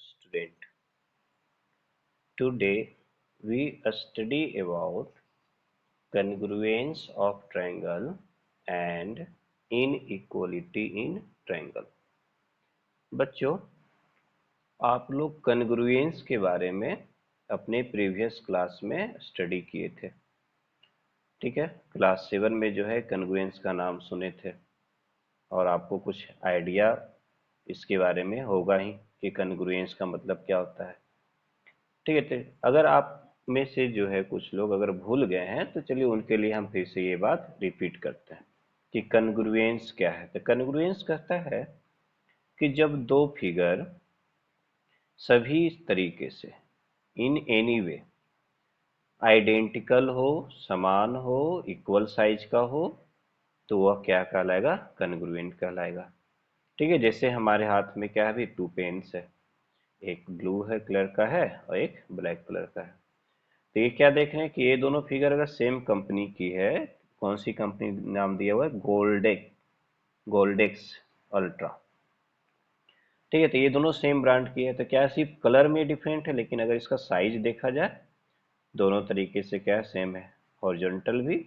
student. Today we study about congruence of triangle and inequality in triangle. बच्चों, आप लोग कन्ग्रुएंस के बारे में अपने प्रीवियस क्लास में स्टडी किए थे। ठीक है, क्लास 7 में जो है कन्ग्रुएंस का नाम सुने थे और आपको कुछ आइडिया इसके बारे में होगा ही कि कन्ग्रुएंस का मतलब क्या होता है। ठीक है, तो अगर आप में से जो है कुछ लोग अगर भूल गए हैं तो चलिए उनके लिए हम फिर से ये बात रिपीट करते हैं कि कन्ग्रुएंस क्या है। तो कन्ग्रुएंस कहता है कि जब दो फिगर सभी तरीके से इन एनी वे आइडेंटिकल हो, समान हो, इक्वल साइज का हो, तो वह क्या कहलाएगा? कन्ग्रुएंट कहलाएगा। ठीक है, जैसे हमारे हाथ में क्या है अभी? 2 पेन्स है, एक ब्लू है कलर का है और एक ब्लैक कलर का है। तो ये क्या देख रहे हैं कि ये दोनों फिगर अगर सेम कंपनी की है, कौन सी कंपनी नाम दिया हुआ है? गोल्डेक्स अल्ट्रा। ठीक है, तो ये दोनों सेम ब्रांड की है, तो क्या सिर्फ कलर में डिफरेंट है, लेकिन अगर इसका साइज देखा जाए दोनों तरीके से क्या सेम है, हॉरिजॉन्टल भी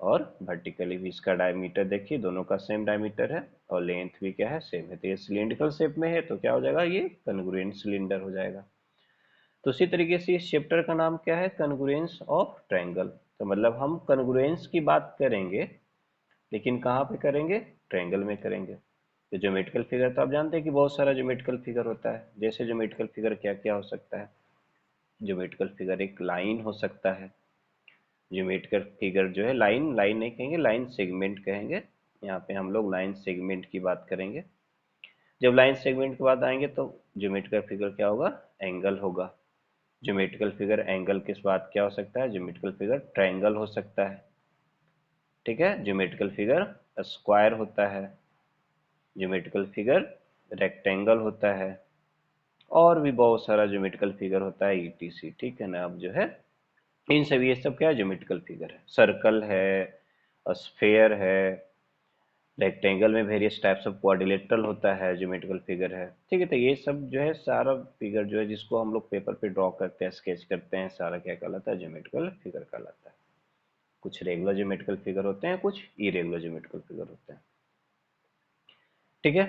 और वर्टिकली भी। इसका डायमीटर देखिए, दोनों का सेम डायमीटर है और लेंथ भी क्या है? सेम है। तो ये सिलिंड्रिकल शेप में है, तो क्या हो जाएगा? ये कन्ग्रुएंट सिलेंडर हो जाएगा। तो उसी तरीके से इस चैप्टर का नाम क्या है? कन्ग्रुएंस ऑफ ट्रायंगल। तो मतलब हम कन्ग्रुएंस की बात करेंगे, लेकिन कहाँ पे करेंगे? ट्रायंगल में करेंगे। तो ज्योमेट्रिकल फिगर तो आप जानते हैं कि बहुत सारा ज्योमेट्रिकल फिगर होता है। जैसे ज्योमेट्रिकल फिगर क्या क्या हो सकता है? ज्योमेट्रिकल फिगर एक लाइन हो सकता है। ज्योमेट्रिकल फिगर जो है, लाइन लाइन नहीं कहेंगे, लाइन सेगमेंट कहेंगे। यहाँ पे हम लोग लाइन सेगमेंट की बात करेंगे। जब लाइन सेगमेंट की बात आएंगे तो ज्योमेट्रिकल फिगर क्या होगा? एंगल होगा। ज्योमेट्रिकल फिगर एंगल के बाद क्या हो सकता है? ज्योमेट्रिकल फिगर ट्रायंगल हो सकता है। ठीक है, ज्योमेट्रिकल फिगर स्क्वायर होता है, ज्योमेट्रिकल फिगर रेक्टेंगल होता है, और भी बहुत सारा ज्योमेट्रिकल फिगर होता है ईटीसी। ठीक है ना। अब जो है इन सभी ये सब क्या है? ज्योमेट्रिकल फिगर है। सर्कल है, स्फेयर है, रेक्टेंगल में वेरियस टाइप्स ऑफ क्वाड्रिलेटरल होता है, ज्योमेट्रिकल फिगर है। ठीक है, तो ये सब जो है सारा फिगर जो है जिसको हम लोग पेपर पे ड्रॉ करते हैं, स्केच करते हैं, सारा क्या कहलाता है? ज्योमेट्रिकल फिगर कहलाता है। कुछ रेगुलर ज्योमेट्रिकल फिगर होते हैं, कुछ इरेगुलर ज्योमेट्रिकल फिगर होते हैं। ठीक है,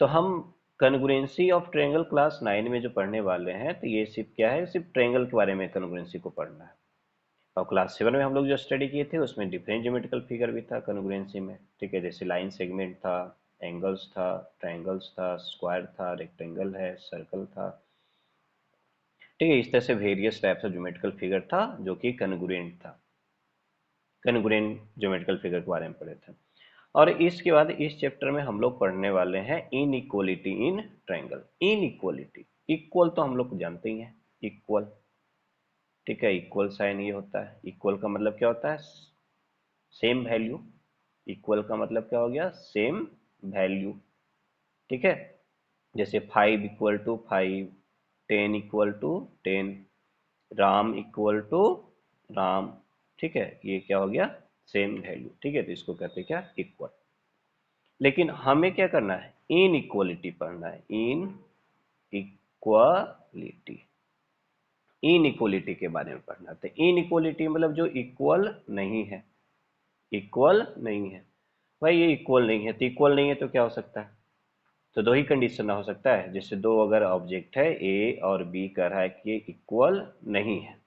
तो हम कन्ग्रुएंसी ऑफ ट्रायंगल क्लास 9 में जो पढ़ने वाले हैं, तो ये सिर्फ क्या है? सिर्फ ट्रायंगल के बारे में कन्ग्रुएंसी को पढ़ना है। और क्लास 7 में हम लोग जो स्टडी किए थे उसमें डिफरेंट ज्योमेट्रिकल फिगर भी था कन्ग्रुएंसी में। ठीक है, जैसे लाइन सेगमेंट था, एंगल्स था, ट्रायंगल्स था, स्क्वायर था, रेक्टेंगल है, सर्कल था। ठीक है, इस तरह से various types of geometrical figure था जो कि कन्ग्रुएंट था। कन्ग्रुएंट ज्योमेट्रिकल फिगर के बारे में पढ़े थे। और इसके बाद इस चैप्टर में हम लोग पढ़ने वाले हैं inequality in triangle. Inequality, equal तो हम लोग जानते ही हैं, इक्वल। ठीक है, इक्वल साइन ये होता है। इक्वल का मतलब क्या होता है? Same value. इक्वल का मतलब क्या हो गया? Same value. ठीक है, जैसे 5 equal to 5, 10 equal to 10, Ram equal to Ram. ठीक है, ये क्या हो गया? Same value. ठीक है, तो इसको कहते हैं क्या? इक्वल। लेकिन हमें क्या करना है? इन इक्वलिटी पढ़ना है। इन इक्वालिटी, इन इक्वलिटी के बारे में पढ़ना है। तो इन इक्वलिटी मतलब जो इक्वल नहीं है। इक्वल नहीं है भाई, ये इक्वल नहीं है। तो इक्वल नहीं है तो क्या हो सकता है? तो दो ही कंडीशन हो सकता है। जैसे दो अगर ऑब्जेक्ट है, ए और बी, कह रहा है कि ये इक्वल नहीं है,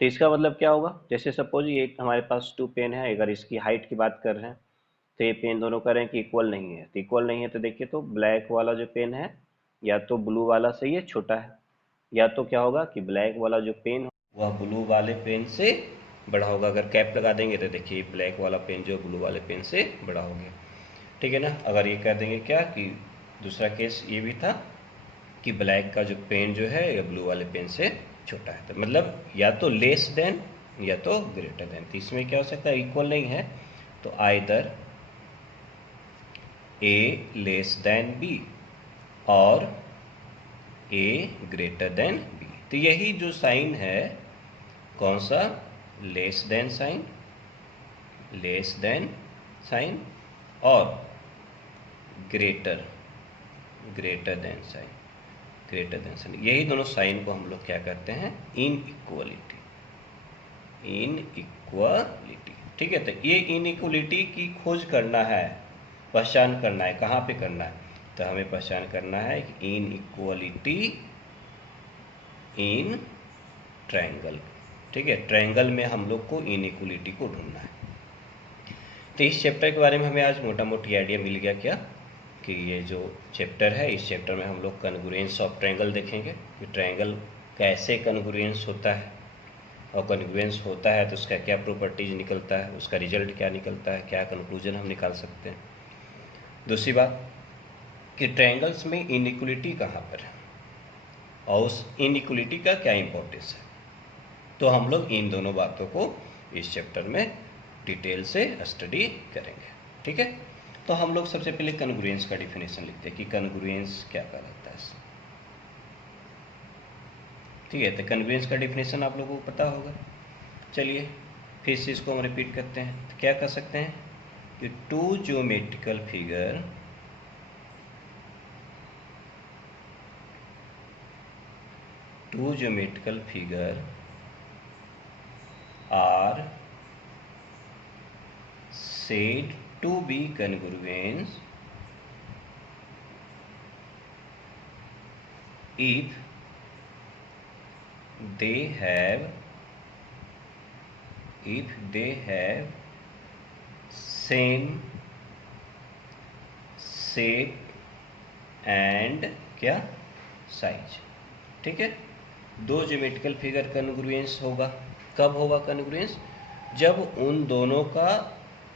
तो इसका मतलब क्या होगा? जैसे सपोज ये हमारे पास 2 पेन है, अगर इसकी हाइट की बात कर रहे हैं तो ये पेन दोनों कह रहे हैं कि इक्वल नहीं है। तो इक्वल नहीं है तो देखिए, तो ब्लैक वाला जो पेन है या तो ब्लू वाला से ये छोटा है, या तो क्या होगा कि ब्लैक वाला जो पेन वह ब्लू वाले पेन से बड़ा होगा। अगर कैप लगा देंगे तो देखिए ब्लैक वाला पेन जो ब्लू वाले पेन से बड़ा हो गया। ठीक है ना। अगर ये कह देंगे क्या कि दूसरा केस ये भी था कि ब्लैक का जो पेन जो है ये ब्लू वाले पेन से छोटा है, तो मतलब या तो लेस देन या तो ग्रेटर देन। तो इसमें क्या हो सकता है? इक्वल नहीं है तो आइदर ए लेस देन बी और ए ग्रेटर देन बी। तो यही जो साइन है, कौन सा? Less than sign, less than sign, और greater, greater than sign. Greater than sign, यही दोनों साइन को हम लोग क्या करते हैं, इनइक्वालिटी, इनइक्वालिटी। ठीक है, तो ये इनइक्वालिटी की खोज करना है, पहचान करना है, कहाँ पे करना है, तो हमें पहचान करना है कि इनइक्वालिटी इन ट्रायंगल। ठीक है, ट्रायंगल में हम लोग को इनइक्वालिटी को ढूंढना है। तो इस चैप्टर के बारे में हमें आज मोटा मोटी आइडिया मिल गया क्या, कि ये जो चैप्टर है, इस चैप्टर में हम लोग कन्ग्रुएंस ऑफ ट्रायंगल देखेंगे कि ट्रायंगल कैसे कन्ग्रुएंस होता है, और कन्ग्रुएंस होता है तो उसका क्या प्रॉपर्टीज निकलता है, उसका रिजल्ट क्या निकलता है, क्या कंक्लूजन हम निकाल सकते हैं। दूसरी बात कि ट्रायंगल्स में इनइक्वालिटी कहाँ पर है और उस इनइक्वालिटी का क्या इंपॉर्टेंस है, तो हम लोग इन दोनों बातों को इस चैप्टर में डिटेल से स्टडी करेंगे। ठीक है, तो हम लोग सबसे पहले कन्ग्रुएंस का डिफिनेशन लिखते हैं कि कन्ग्रुएंस क्या कहलाता है। ठीक है, तो कन्ग्रुएंस का डिफिनेशन आप लोगों को पता होगा। चलिए फिर से इसको हम रिपीट करते हैं। तो क्या कह सकते हैं कि two geometrical figure are said to be congruent if they have same shape and क्या साइज। ठीक है, दो ज्योमेट्रिकल फिगर कन्ग्रुएंस होगा। कब होगा कन्ग्रुएंस, जब उन दोनों का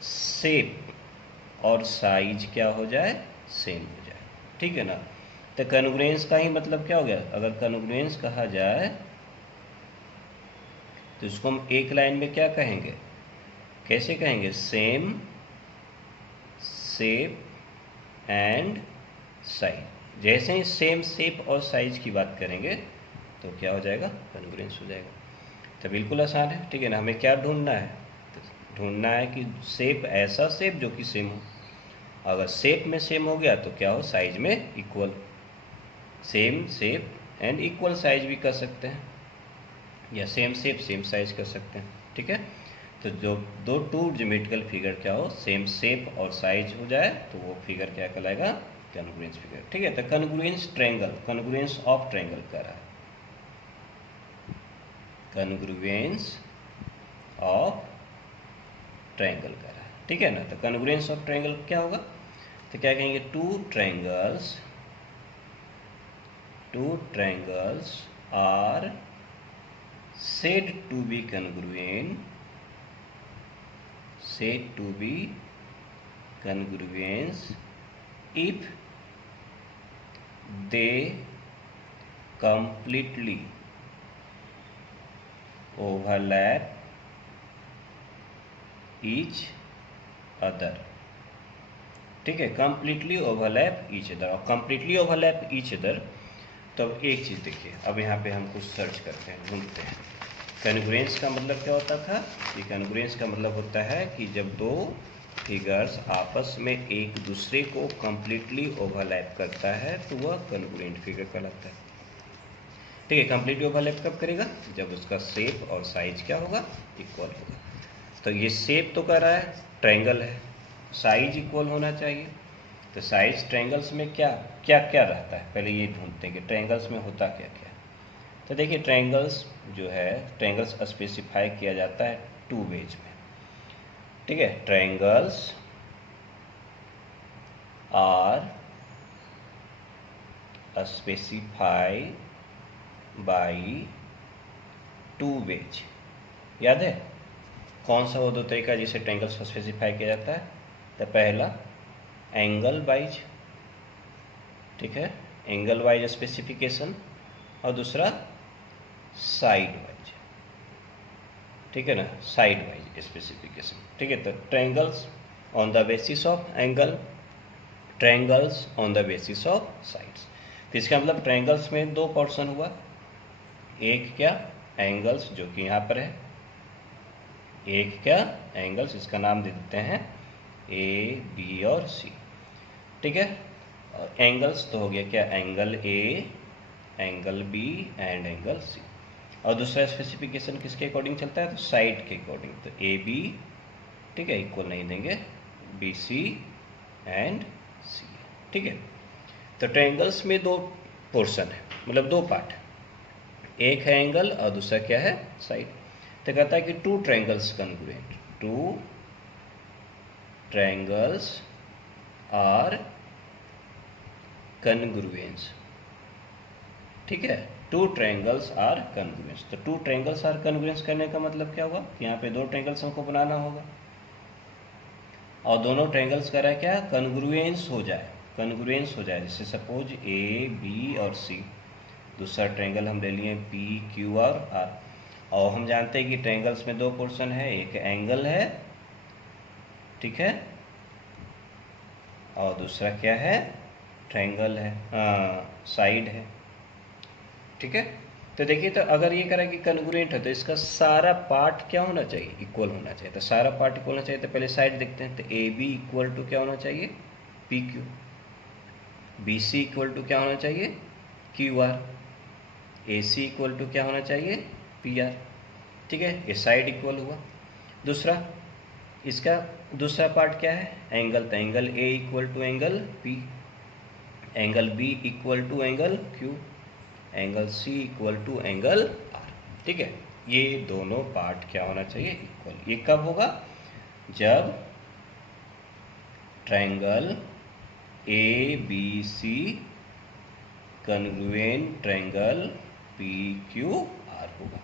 शेप और साइज क्या हो जाए, सेम हो जाए। ठीक है ना, तो कन्ग्रुएंस का ही मतलब क्या हो गया, अगर कन्ग्रुएंस कहा जाए तो इसको हम एक लाइन में क्या कहेंगे, कैसे कहेंगे, सेम शेप एंड साइज। जैसे ही सेम शेप और साइज की बात करेंगे तो क्या हो जाएगा, कन्ग्रुएंस हो जाएगा। तो बिल्कुल आसान है। ठीक है ना, हमें क्या ढूंढना है, तो ढूंढना है कि शेप, ऐसा शेप जो कि सेम हो। अगर शेप में सेम हो गया तो क्या हो, साइज में equal. Same shape and equal size भी कर सकते हैं, या सेम शेप सेम साइज कर सकते हैं। ठीक है, तो जो दो टू ज्योमेट्रिकल फिगर क्या हो, सेम शेप और साइज हो जाए तो वो फिगर क्या कहलाएगा, कन्ग्रुएंस फिगर। ठीक है, तो कन्ग्रुएंस ट्रायंगल, कन्ग्रुएंस ऑफ ट्रायंगल कर रहा है, कन्ग्रुएंस ऑफ ट्रायंगल कर रहा है। ठीक है ना, तो कन्ग्रुएंस ऑफ ट्रायंगल क्या होगा, तो क्या कहेंगे, two triangles are said to be congruent if they completely overlap each other। ठीक है, completely overlap each other, और completely overlap each other। तो अब एक चीज़ देखिए, अब यहाँ पे हम कुछ सर्च करते हैं, ढूंढते हैं। कन्ग्रुएंस का मतलब क्या होता था, कि कन्ग्रुएंस का मतलब होता है कि जब दो फिगर्स आपस में एक दूसरे को कंप्लीटली ओवरलैप करता है तो वह कन्ग्रुएंट फिगर कहलाता है। ठीक है, कंप्लीटली ओवरलैप कब करेगा, जब उसका शेप और साइज क्या होगा, इक्वल होगा। तो ये शेप तो कर रहा है, ट्रायंगल है, साइज इक्वल होना चाहिए। तो साइज ट्रायंगल्स में क्या क्या क्या रहता है, पहले ये ढूंढते हैं कि ट्रायंगल्स में होता क्या क्या। तो देखिए, ट्रायंगल्स जो है, ट्रायंगल्स स्पेसिफाई किया जाता है टू वेज में। ठीक है, triangles are specify by two ways. याद है कौन सा वो दो तरीका जिसे ट्रायंगल्स को स्पेसिफाई किया जाता है, तो पहला एंगल वाइज, ठीक है, एंगल वाइज स्पेसिफिकेशन, और दूसरा साइड वाइज। ठीक है ना, साइड वाइज स्पेसिफिकेशन। ठीक है, तो triangles on the basis of angle, triangles on the basis of sides. तो इसका मतलब ट्रायंगल्स में दो पोर्शन हुआ, एक क्या, एंगल्स जो कि यहाँ पर है, एक क्या, एंगल्स, इसका नाम दे देते हैं ए बी और सी। ठीक है, एंगल्स तो हो गया क्या, angle A angle B and angle C. और दूसरा स्पेसिफिकेशन किसके अकॉर्डिंग चलता है, तो साइड के अकॉर्डिंग। तो ए बी, ठीक है, इक्वल नहीं देंगे, बी सी एंड सी, ठीक है। तो ट्रायंगल्स में दो पोर्शन है, मतलब दो पार्ट है, एक है एंगल और दूसरा क्या है, साइड। तो कहता है कि two triangles congruent, two triangles are congruence, ठीक है। Two triangles are congruence. तो टू ट्रायंगल्स आर कॉन्ग्रुएंस करने का मतलब क्या हुआ, यहाँ पे दो ट्रायंगल्स हमको बनाना होगा और दोनों ट्रायंगल्स का क्या है, कॉन्ग्रुएंस हो जाए, कॉन्ग्रुएंस हो जाए। जैसे सपोज ए बी और सी, दूसरा ट्रायंगल हम ले लिए पी क्यू और आर। और हम जानते हैं कि ट्रायंगल्स में दो पोर्शन है, एक एंगल है, ठीक है, और दूसरा क्या है, ट्रायंगल है, साइड है, ठीक है। तो देखिए, तो अगर ये करा कि कॉन्ग्रुएंट है तो इसका सारा पार्ट क्या होना चाहिए, इक्वल होना चाहिए। तो सारा पार्ट इक्वल होना चाहिए, तो पहले साइड देखते हैं। तो ए बी इक्वल टू क्या होना चाहिए, P Q. B C equal to क्या होना चाहिए, Q R. A C equal to क्या होना चाहिए, पी आर, ठीक है। ये साइड इक्वल हुआ। दूसरा, इसका दूसरा पार्ट क्या है, एंगल। तो angle A equal to angle P, angle B equal to angle Q, angle C equal to angle R, ठीक है। ये दोनों पार्ट क्या होना चाहिए, इक्वल। ये कब होगा, जब triangle A B C congruent triangle P Q R होगा,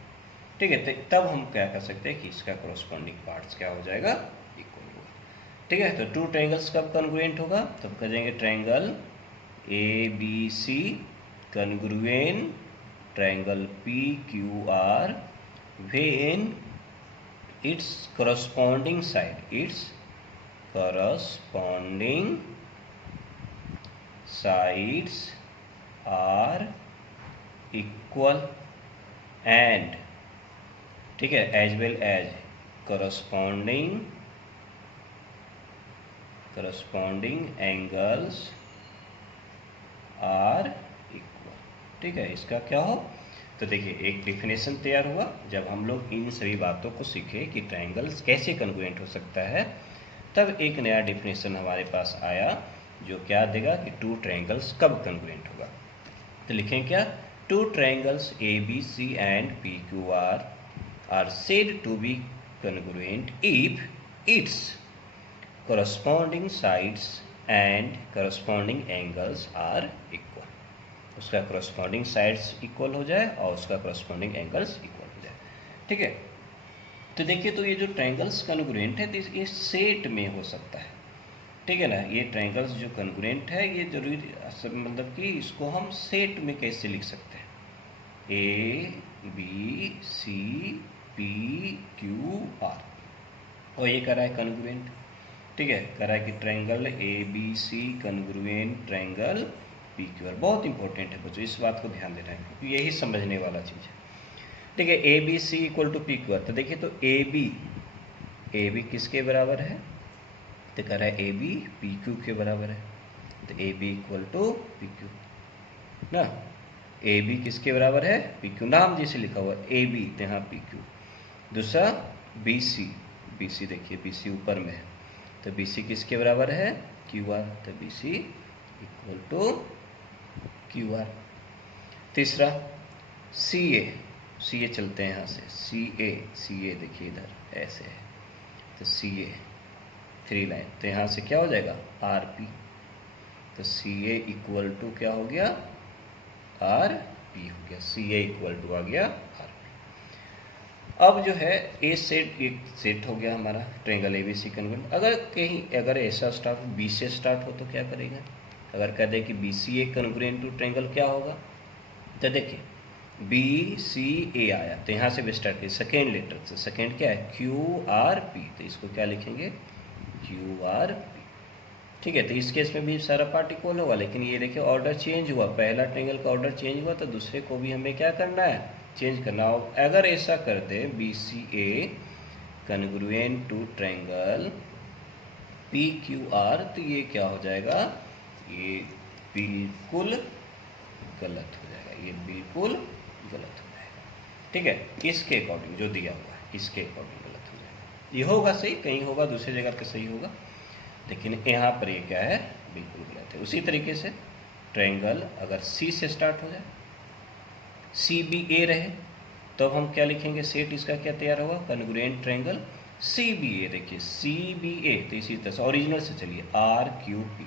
ठीक है। तो तब हम क्या कर सकते हैं कि इसका कॉरस्पॉन्डिंग पार्ट्स क्या हो जाएगा, इक्वल होगा, ठीक है। तो टू ट्रायंगल्स कब कॉन्ग्रुएंट होगा, तब करेंगे triangle A B C congruent triangle P Q R when its corresponding side, its corresponding sides are equal and, ठीक है, as well as corresponding angles are equal, ठीक है। इसका क्या हो, तो देखिए एक डिफिनेशन तैयार हुआ जब हम लोग इन सभी बातों को सीखे कि ट्रायंगल्स कैसे कॉन्ग्रुएंट हो सकता है। तब एक नया डिफिनेशन हमारे पास आया जो क्या देगा कि टू ट्रायंगल्स कब कॉन्ग्रुएंट होगा। तो लिखें क्या, two triangles A B C and P Q R said to be congruent if its corresponding sides and corresponding angles are equal। उसका corresponding sides इक्वल हो जाए और उसका corresponding angles इक्वल हो जाए, ठीक है। तो देखिए, तो ये जो ट्रायंगल्स कॉन्ग्रुएंट है ये सेट में हो सकता है, ठीक है ना। ये ट्रायंगल्स जो कॉन्ग्रुएंट है ये जरूरी, मतलब कि इसको हम सेट में कैसे लिख सकते हैं, A B C P Q R, और ये करा है कॉन्ग्रुएंट, ठीक है। करा है कि triangle A B C congruent triangle P Q R. बहुत इंपॉर्टेंट है बच्चों, इस बात को ध्यान देना है क्योंकि यही समझने वाला चीज़ है, ठीक है। A B C equal to P Q R. तो देखिए, तो ए बी किसके बराबर है, तो कह रहा है ए बी पी क्यू के बराबर है। तो A B equal to P Q ना, ए बी किसके बराबर है, पी क्यू, नाम जैसे लिखा हुआ ए बी, तो यहाँ पी क्यू। दूसरा बी सी देखिए बी सी ऊपर में है, तो बी सी किसके बराबर है, क्यू आर, तो B C equal to Q R. तीसरा सी ए चलते हैं यहाँ से, सी ए देखिए इधर ऐसे है, तो सी ए 3 लाइन, तो यहाँ से क्या हो जाएगा, आर पी। तो सी ए इक्वल टू क्या हो गया, आर पी हो गया, सी ए इक्वल टू आ गया आर पी। अब जो है ए सेट, एक सेट हो गया हमारा triangle A B C congruent. अगर ऐसा स्टार्ट बी से स्टार्ट हो तो क्या करेगा, अगर कह दे कि B C A congruent to triangle क्या होगा, तो देखिए बी सी ए आया, तो यहाँ से भी स्टार्ट किया सेकेंड लेटर से, सेकेंड क्या है, क्यू आर पी, तो इसको क्या लिखेंगे, क्यू आर पी, ठीक है। तो इस केस में भी सारा पार्ट इक्वल होगा, लेकिन ये देखिए ऑर्डर चेंज हुआ, पहला ट्रायंगल का ऑर्डर चेंज हुआ, तो दूसरे को भी हमें क्या करना है, चेंज करना हो। अगर ऐसा कर दे B C A congruent to triangle P Q R, तो ये क्या हो जाएगा, ये बिल्कुल गलत हो जाएगा, ये बिल्कुल गलत हो जाएगा। ठीक है, इसके अकॉर्डिंग जो दिया हुआ है इसके अकॉर्डिंग गलत हो जाएगा। ये होगा सही, कहीं होगा दूसरी जगह पे सही होगा, लेकिन यहाँ पर ये क्या है, बिल्कुल गलत है। उसी तरीके से ट्रायंगल अगर सी से स्टार्ट हो जाए, सी बी ए रहे, तो हम क्या लिखेंगे, सेट इसका क्या तैयार होगा, कॉन्ग्रुएंट ट्रायंगल सी बी ए। देखिए सी बी ए, तो इसी तरह से ओरिजिनल से चलिए आर क्यू पी,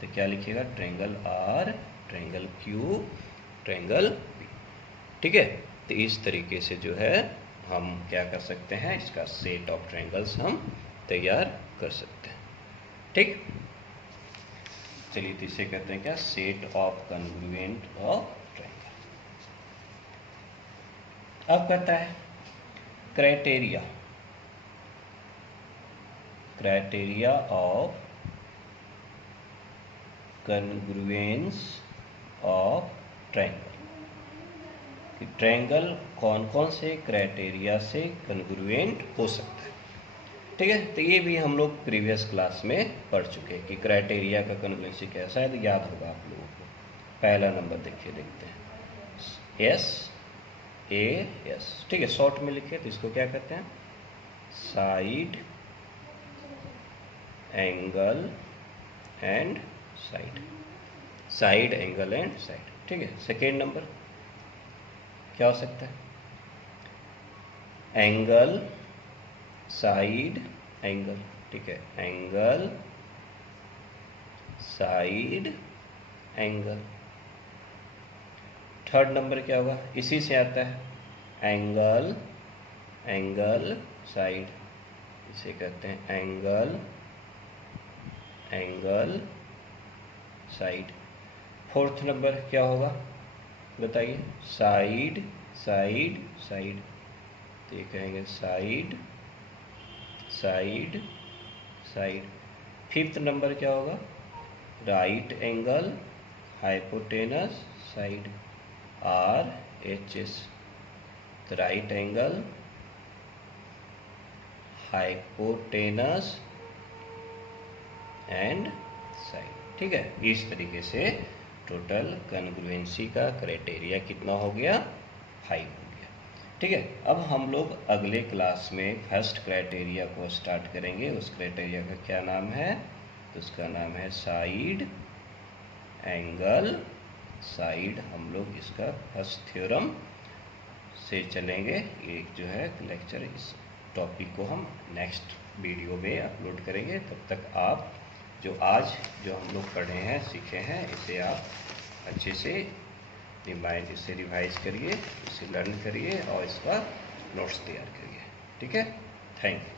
तो क्या लिखिएगा, triangle R, triangle Q, triangle P. ठीक है, तो इस तरीके से जो है हम क्या कर सकते हैं, इसका सेट ऑफ ट्रायंगल्स हम तैयार कर सकते हैं। ठीक, चलिए तो इसे कहते हैं क्या, set of congruent of triangle. अब कहता है criteria, criteria of congruence of triangle, कि ट्रायंगल कौन कौन से क्राइटेरिया से कॉन्ग्रुएंट हो सकता है। ठीक है, तो ये भी हम लोग प्रीवियस क्लास में पढ़ चुके हैं कि क्राइटेरिया का कॉन्ग्रुएंसी क्या है, शायद याद होगा आप लोगों को। पहला नंबर देखिए, देखते हैं, एस ए एस। ठीक है, शॉर्ट में लिखे तो इसको क्या कहते हैं, side angle and side, side angle and side. ठीक है, सेकेंड नंबर क्या हो सकता है, एंगल साइड एंगल। ठीक है, angle side angle. Third number क्या होगा, इसी से आता है, एंगल एंगल साइड, इसे कहते हैं angle angle side. Fourth number क्या होगा बताइए, साइड साइड साइड, तो ये कहेंगे side side side. Fifth number क्या होगा, right angle hypotenuse side, R H S, तो right angle hypotenuse and side. ठीक है, इस तरीके से टोटल कॉन्ग्रुएंसी का क्राइटेरिया कितना हो गया, 5 हो गया। ठीक है, अब हम लोग अगले क्लास में फर्स्ट क्राइटेरिया को स्टार्ट करेंगे। उस क्राइटेरिया का क्या नाम है, तो उसका नाम है साइड एंगल साइड। हम लोग इसका फर्स्ट थ्योरम से चलेंगे। एक जो है लेक्चर, इस टॉपिक को हम नेक्स्ट वीडियो में अपलोड करेंगे। तब तक आप जो आज जो हम लोग पढ़े हैं, सीखे हैं, इसे आप अच्छे से इसे रिवाइज करिए, इसे लर्न करिए और इसका नोट्स तैयार करिए। ठीक है, थैंक यू।